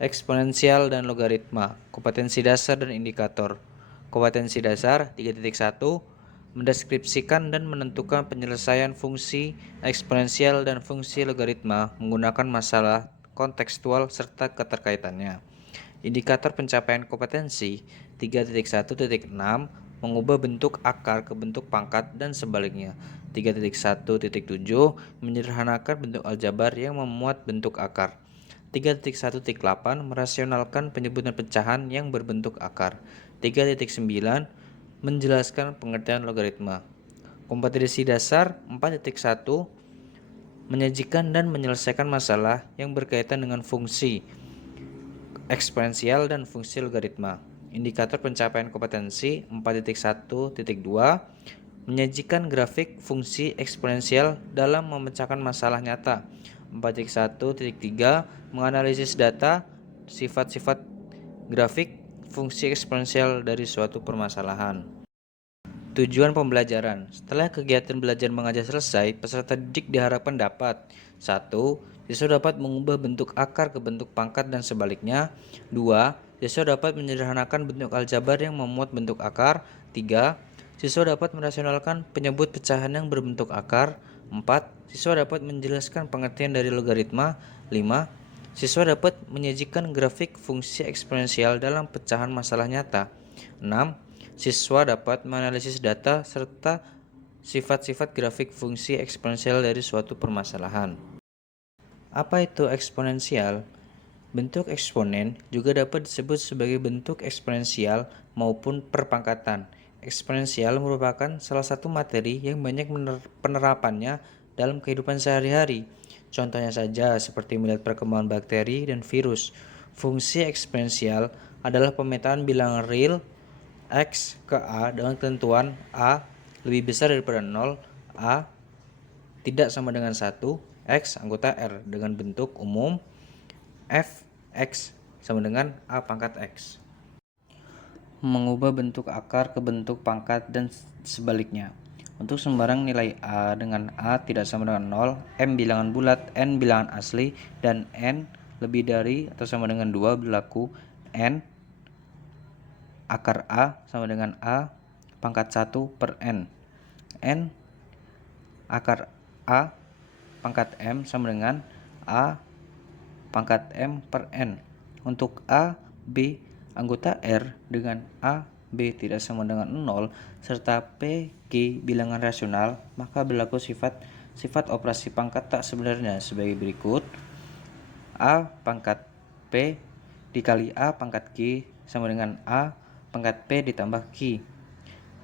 Eksponensial dan logaritma, kompetensi dasar dan indikator. Kompetensi dasar 3.1 mendeskripsikan dan menentukan penyelesaian fungsi eksponensial dan fungsi logaritma menggunakan masalah kontekstual serta keterkaitannya. Indikator pencapaian kompetensi 3.1.6 mengubah bentuk akar ke bentuk pangkat dan sebaliknya. 3.1.7 menyederhanakan bentuk aljabar yang memuat bentuk akar. 3.1.8 merasionalkan penyebutan pecahan yang berbentuk akar. 3.9 menjelaskan pengertian logaritma. Kompetensi dasar 4.1 menyajikan dan menyelesaikan masalah yang berkaitan dengan fungsi eksponensial dan fungsi logaritma. Indikator pencapaian kompetensi 4.1.2 menyajikan grafik fungsi eksponensial dalam memecahkan masalah nyata. 4.1.3 menganalisis data, sifat-sifat grafik fungsi eksponensial dari suatu permasalahan. Tujuan pembelajaran. Setelah kegiatan belajar mengajar selesai, peserta didik diharapkan dapat 1. Siswa dapat mengubah bentuk akar ke bentuk pangkat dan sebaliknya. 2. Siswa dapat menyederhanakan bentuk aljabar yang memuat bentuk akar. 3. Siswa dapat merasionalkan penyebut pecahan yang berbentuk akar. 4. Siswa dapat menjelaskan pengertian dari logaritma. 5. Siswa dapat menyajikan grafik fungsi eksponensial dalam pecahan masalah nyata. 6. Siswa dapat menganalisis data serta sifat-sifat grafik fungsi eksponensial dari suatu permasalahan. Apa itu eksponensial? Bentuk eksponen juga dapat disebut sebagai bentuk eksponensial maupun perpangkatan. Eksponensial merupakan salah satu materi yang banyak penerapannya dalam kehidupan sehari-hari. Contohnya saja seperti melihat perkembangan bakteri dan virus. Fungsi eksponensial adalah pemetaan bilangan real X ke A dengan ketentuan A lebih besar daripada 0, A tidak sama dengan 1, X anggota R dengan bentuk umum f X sama dengan A pangkat X. Mengubah bentuk akar ke bentuk pangkat dan sebaliknya. Untuk sembarang nilai A dengan A tidak sama dengan 0, M bilangan bulat, N bilangan asli, dan N lebih dari atau sama dengan 2 berlaku N akar A sama dengan A pangkat 1 per N. N akar A pangkat M sama dengan A pangkat M per N. Untuk A, B, anggota R dengan A, B tidak sama dengan 0, serta P, Q bilangan rasional, maka berlaku sifat operasi pangkat tak sebenarnya sebagai berikut. A pangkat P dikali A pangkat Q sama dengan A pangkat P ditambah Q.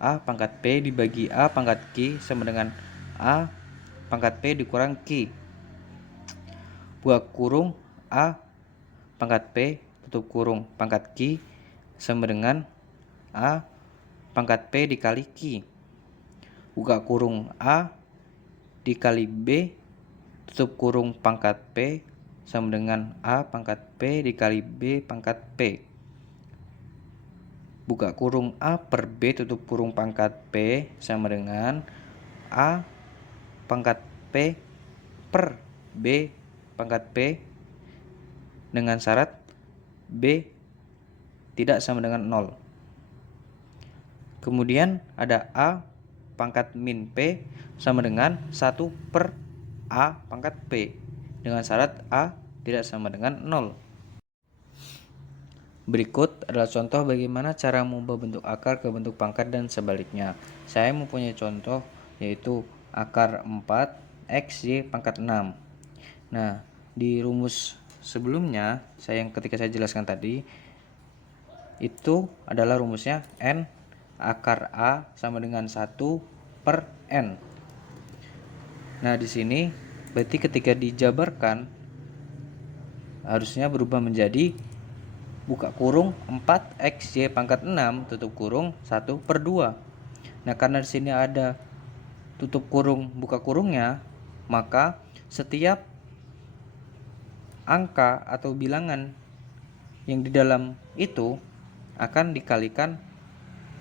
A pangkat P dibagi A pangkat Q sama dengan A pangkat P dikurang Q. Buka kurung A pangkat P tutup kurung pangkat Q sama dengan A pangkat P dikali Q. Buka kurung A dikali B tutup kurung pangkat P sama dengan A pangkat P dikali B pangkat P. Buka kurung A per B tutup kurung pangkat P sama dengan A pangkat P per B pangkat P dengan syarat B tidak sama dengan 0. Kemudian ada A pangkat min P sama dengan 1 per A pangkat P dengan syarat A tidak sama dengan 0. Berikut adalah contoh bagaimana cara mengubah bentuk akar ke bentuk pangkat dan sebaliknya. Saya mempunyai contoh yaitu akar 4 X, Y pangkat 6. Nah, di rumus sebelumnya ketika saya jelaskan tadi itu adalah rumusnya N akar A sama dengan 1 per N. Nah, di sini berarti ketika dijabarkan harusnya berubah menjadi buka kurung 4XY pangkat 6 tutup kurung 1 per 2. Nah, karena di sini ada tutup kurung buka kurungnya, maka setiap angka atau bilangan yang di dalam itu akan dikalikan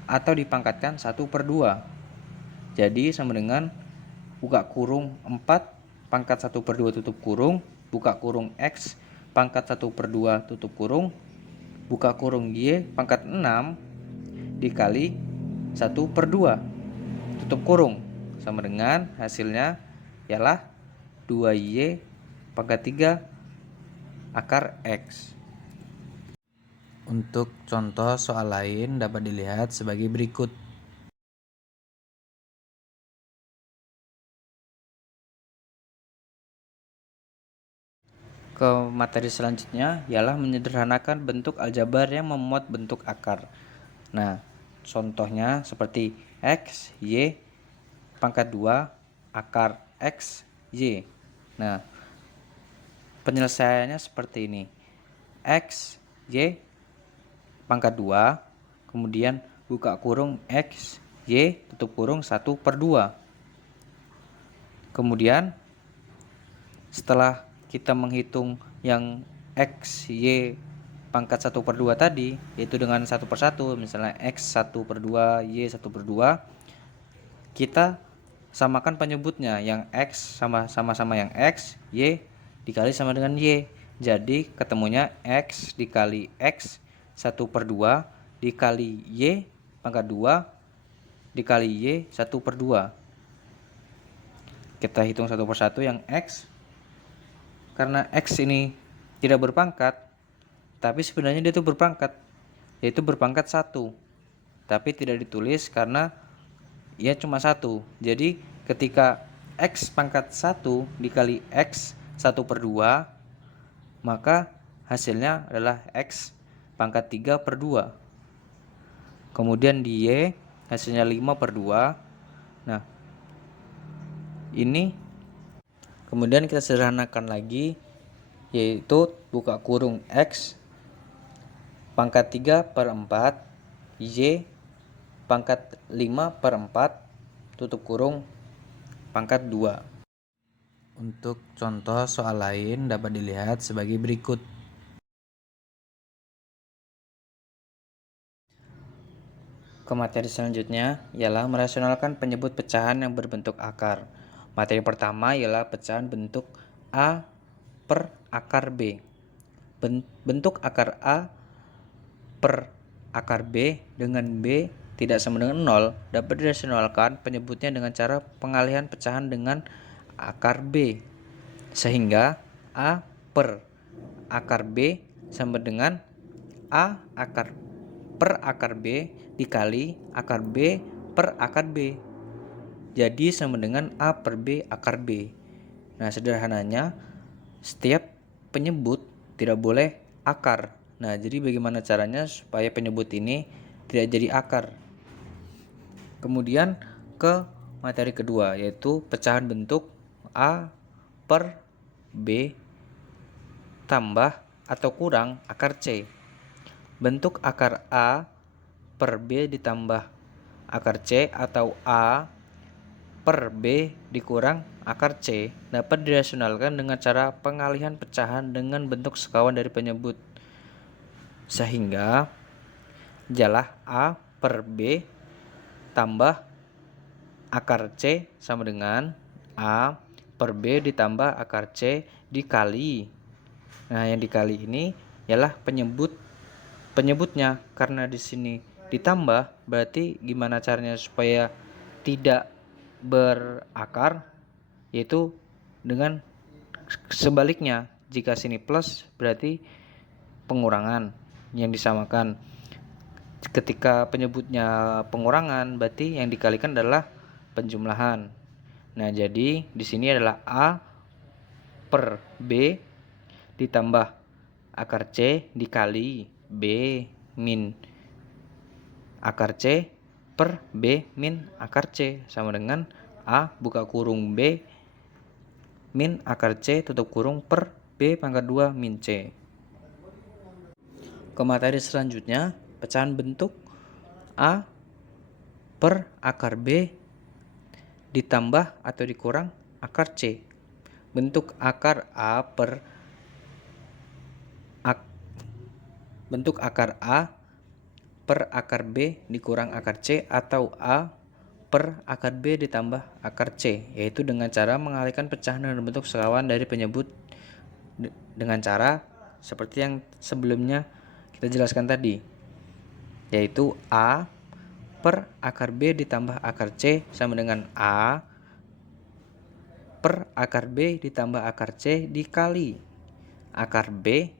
atau dipangkatkan 1 per 2. Jadi sama dengan buka kurung 4 pangkat 1 per 2 tutup kurung buka kurung X pangkat 1/2 tutup kurung buka kurung Y pangkat 6 dikali 1/2 tutup kurung sama dengan hasilnya ialah 2Y pangkat 3 akar X. Untuk contoh soal lain dapat dilihat sebagai berikut. Ke materi selanjutnya ialah menyederhanakan bentuk aljabar yang memuat bentuk akar. Nah, contohnya seperti X, Y, pangkat 2, akar X, Y. Nah, penyelesaiannya seperti ini. X, Y, pangkat 2, kemudian buka kurung X, Y, tutup kurung 1/2. Kemudian setelah kita menghitung yang X, Y pangkat 1/2 tadi, yaitu dengan 1/1, misalnya X 1/2, Y 1/2, kita samakan penyebutnya, yang X sama yang X, Y dikali sama dengan Y. Jadi ketemunya X dikali X 1/2 dikali Y pangkat 2 dikali Y 1/2. Kita hitung satu persatu yang X. Karena X ini tidak berpangkat, tapi sebenarnya dia itu berpangkat, yaitu berpangkat 1. Tapi tidak ditulis karena ia cuma 1. Jadi ketika X pangkat 1 dikali X 1/2, maka hasilnya adalah X pangkat 3/2. Kemudian di Y hasilnya 5/2. Nah, ini kemudian kita sederhanakan lagi, yaitu buka kurung X pangkat 3/4 Y pangkat 5/4 tutup kurung pangkat 2. Untuk contoh soal lain dapat dilihat sebagai berikut. Ke materi selanjutnya ialah merasionalkan penyebut pecahan yang berbentuk akar. Materi pertama ialah pecahan bentuk A per akar B. Bentuk akar A per akar B dengan B tidak sama dengan 0 dapat dirasionalkan penyebutnya dengan cara pengalihan pecahan dengan akar B, sehingga A per akar B sama dengan A akar per akar B dikali akar B per akar B. Jadi sama dengan A per B akar B. Nah, sederhananya setiap penyebut tidak boleh akar. Nah, jadi bagaimana caranya supaya penyebut ini tidak jadi akar? Kemudian ke materi kedua, yaitu pecahan bentuk A per B tambah atau kurang akar C. Bentuk akar A per B ditambah akar C atau A per B dikurang akar C dapat dirasionalkan dengan cara pengalihan pecahan dengan bentuk sekawan dari penyebut, sehingga jalah A per B tambah akar C sama dengan A per B ditambah akar C dikali. Nah, yang dikali ini ialah penyebutnya. Karena di sini ditambah, berarti gimana caranya supaya tidak berakar? Yaitu dengan sebaliknya. Jika sini plus berarti pengurangan yang disamakan. Ketika penyebutnya pengurangan, berarti yang dikalikan adalah penjumlahan. Nah, jadi di sini adalah A per B ditambah akar C dikali B min akar C per B min akar C sama dengan A buka kurung B min akar C tutup kurung per B pangkat 2 min C. Ke materi selanjutnya, pecahan bentuk A per akar B ditambah atau dikurang akar C. Bentuk akar A per bentuk akar A per akar B dikurang akar C atau A per akar B ditambah akar C, yaitu dengan cara mengalihkan pecahan dengan bentuk sekawan dari penyebut dengan cara seperti yang sebelumnya kita jelaskan tadi, yaitu A per akar B ditambah akar C sama dengan A per akar B ditambah akar C dikali akar B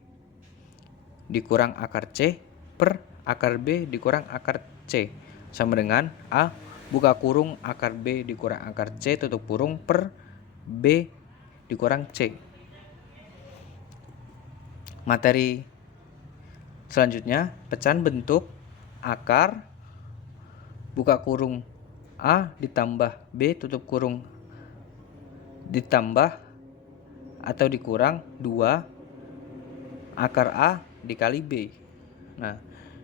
dikurang akar C per akar B dikurang akar C sama dengan A buka kurung akar B dikurang akar C tutup kurung per B dikurang C. Materi selanjutnya, pecahan bentuk akar buka kurung A ditambah B tutup kurung ditambah atau dikurang 2 akar A dikali B. Nah,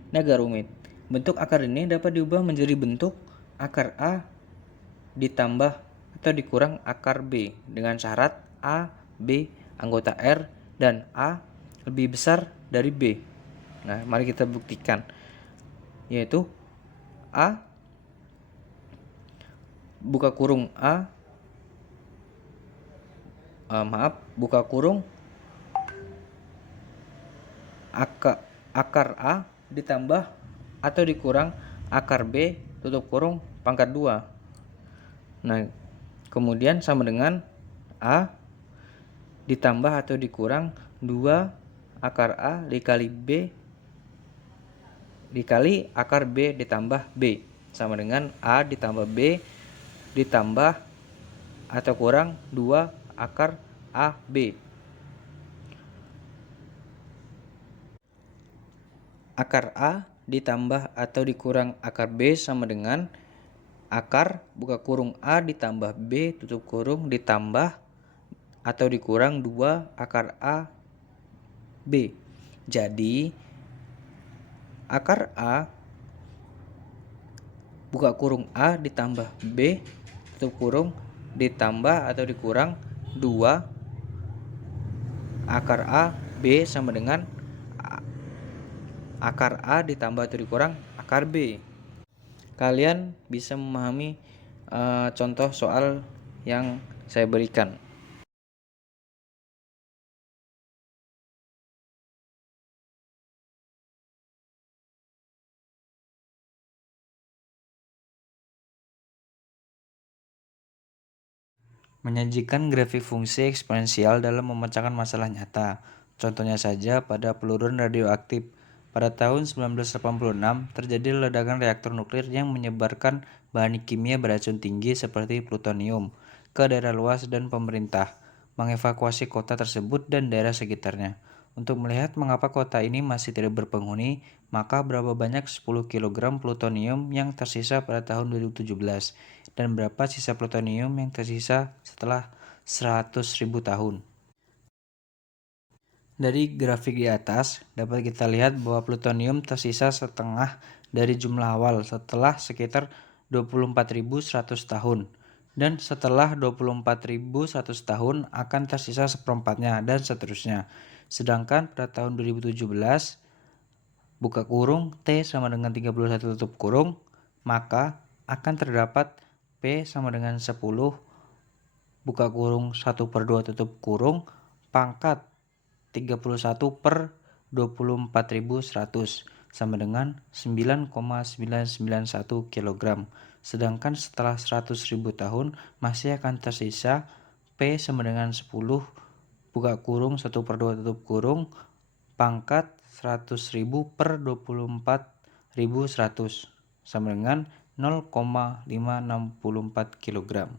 ini agak rumit. Bentuk akar ini dapat diubah menjadi bentuk akar A ditambah atau dikurang akar B dengan syarat A, B, anggota R, dan A lebih besar dari B. Nah, mari kita buktikan, yaitu A buka kurung A buka kurung akar A ditambah atau dikurang akar B tutup kurung pangkat 2. Nah, kemudian sama dengan A ditambah atau dikurang 2 akar A dikali B dikali akar B ditambah B sama dengan A ditambah B ditambah atau kurang 2 akar A B. Akar A ditambah atau dikurang akar B sama dengan akar buka kurung A ditambah B tutup kurung ditambah atau dikurang 2 akar A B. Jadi akar A buka kurung A ditambah B tutup kurung ditambah atau dikurang 2 akar A B sama dengan akar A ditambah atau dikurang akar B. Kalian bisa memahami contoh soal yang saya berikan. Menyajikan grafik fungsi eksponensial dalam memecahkan masalah nyata. Contohnya saja pada peluruan radioaktif. Pada tahun 1986 terjadi ledakan reaktor nuklir yang menyebarkan bahan kimia beracun tinggi seperti plutonium ke daerah luas dan pemerintah mengevakuasi kota tersebut dan daerah sekitarnya. Untuk melihat mengapa kota ini masih tidak berpenghuni, maka berapa banyak 10 kg plutonium yang tersisa pada tahun 2017 dan berapa sisa plutonium yang tersisa setelah 100.000 tahun. Dari grafik di atas dapat kita lihat bahwa plutonium tersisa setengah dari jumlah awal setelah sekitar 24.100 tahun, dan setelah 24.100 tahun akan tersisa seperempatnya dan seterusnya. Sedangkan pada tahun 2017 buka kurung T sama dengan 31 tutup kurung, maka akan terdapat P sama dengan 10 buka kurung 1/2 tutup kurung pangkat 31 per 24.100 sama dengan 9,991 kg. Sedangkan setelah 100.000 tahun masih akan tersisa P sama dengan 10 buka kurung 1/2 tutup kurung pangkat 100.000 per 24.100 sama dengan 0,564 kg.